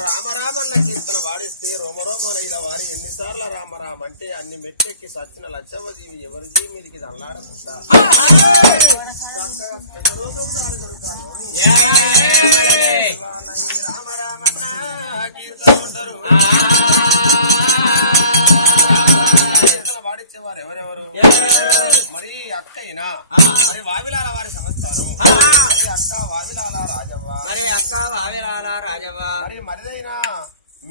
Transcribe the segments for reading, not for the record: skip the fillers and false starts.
రామరామన్న కీర్తన వాడిస్తే రోమరోమన ఇలా వారి ఎన్నిసార్లు రామరామ అంటే అన్ని మెట్టెక్కి సచ్చిన లచ్చమ్మ జీవి ఎవరి జీవి మీదకి అల్లాడకుండా వాడిచ్చేవారు ఎవరెవరు మరి అక్కయినా మరి వావిలాల వారి సంస్థానం మరి అక్క వావిలాల రాజవ్వ మరి మరిదైనా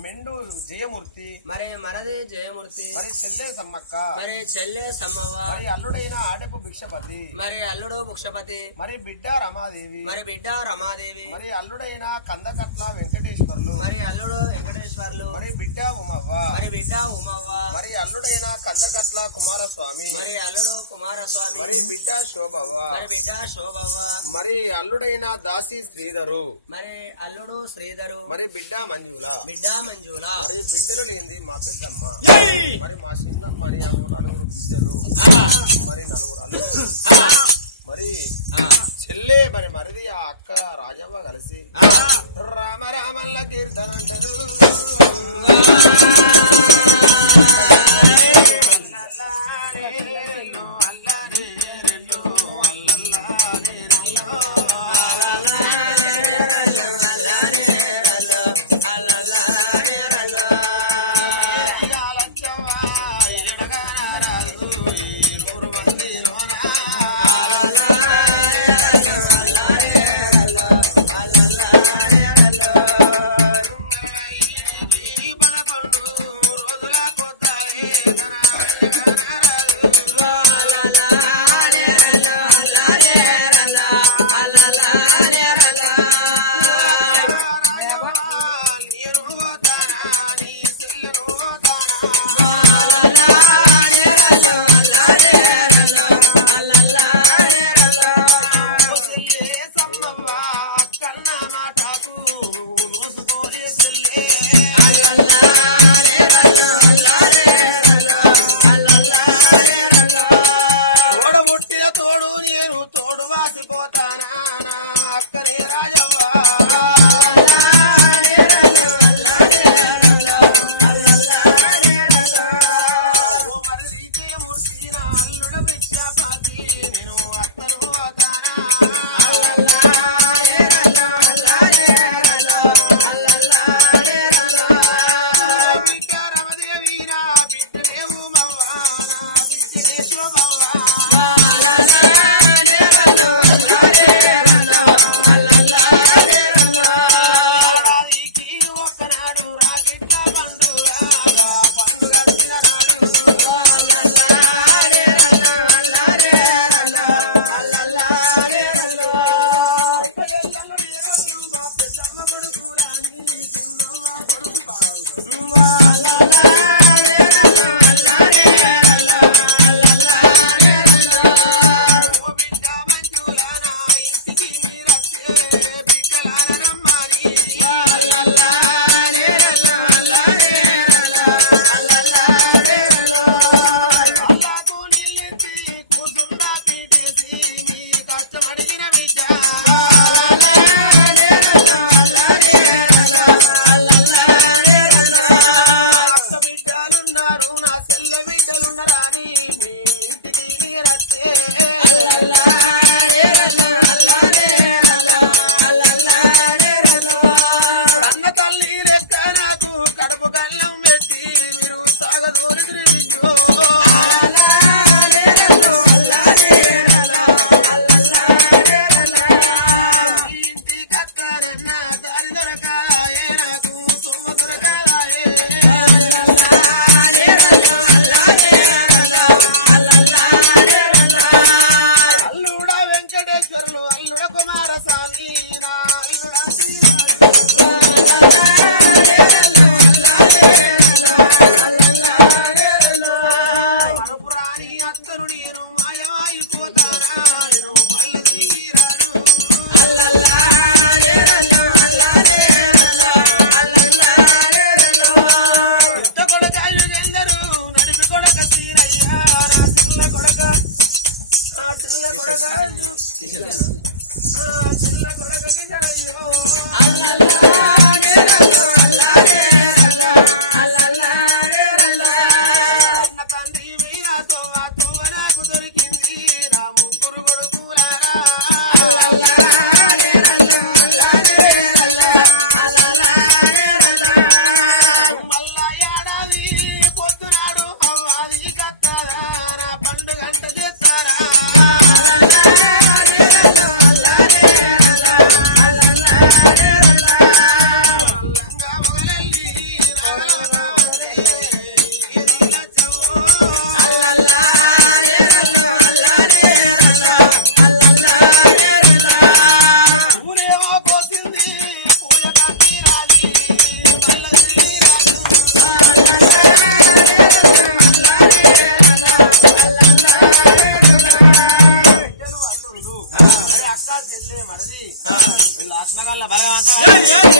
మెండు జయమూర్తి మరి మరది జయమూర్తి మరి చెల్లె సమ్మక్క మరి చెల్లె సమ్మవ్వ మరి అల్లుడైన ఆడపు భిక్షపతి మరి అల్లుడు భుక్షపతి మరి బిడ్డ రమాదేవి మరి బిడ్డ రమాదేవి మరి అల్లుడైన కందకట్ల వెంకటేశ్వర్లు మరి అల్లుడు వెంకటేశ్వర్లు మరి బిడ్డ ఉమవ్వ మరి బిడ్డ ఉమవ్వ మరి అల్లుడైన కందకట్ల కుమారస్వామి మరి అల్లుడు కుమారస్వామి మరి బిడ్డ శోభవ్వ మరి బిడ్డ శోభవ్వ మరి అల్లుడైన దాసి శ్రీధరు మరి అల్లుడు శ్రీధరు మరి బిడ్డ మంజుల బిడ్డ మంజుల మరి బిడ్డలు లేనిది మా పెద్దమ్మ మరి మా చిన్న మరి నలుగురు బిడ్డలు మరి నలుగురు అల్లుడు మరి చెల్లె మరి మరిది ఆ అక్క రాజవ్వ కలిసి రామ రామల్ల కీర్తన చిన్న కొడుకుకి జరయ్యో తండ్రి మీనాతో ఆ తోవ నాకు దొరికింది నా ముగ్గురు కొడుకులారా మళ్ళా ఏడాది పొద్దునాడు అవ్వాలి కత్తారా నా పండుగ అంట చేస్తారా అక్క చెల్లె మరిది వీళ్ళ ఆత్మగాళ్ళ బలవంతా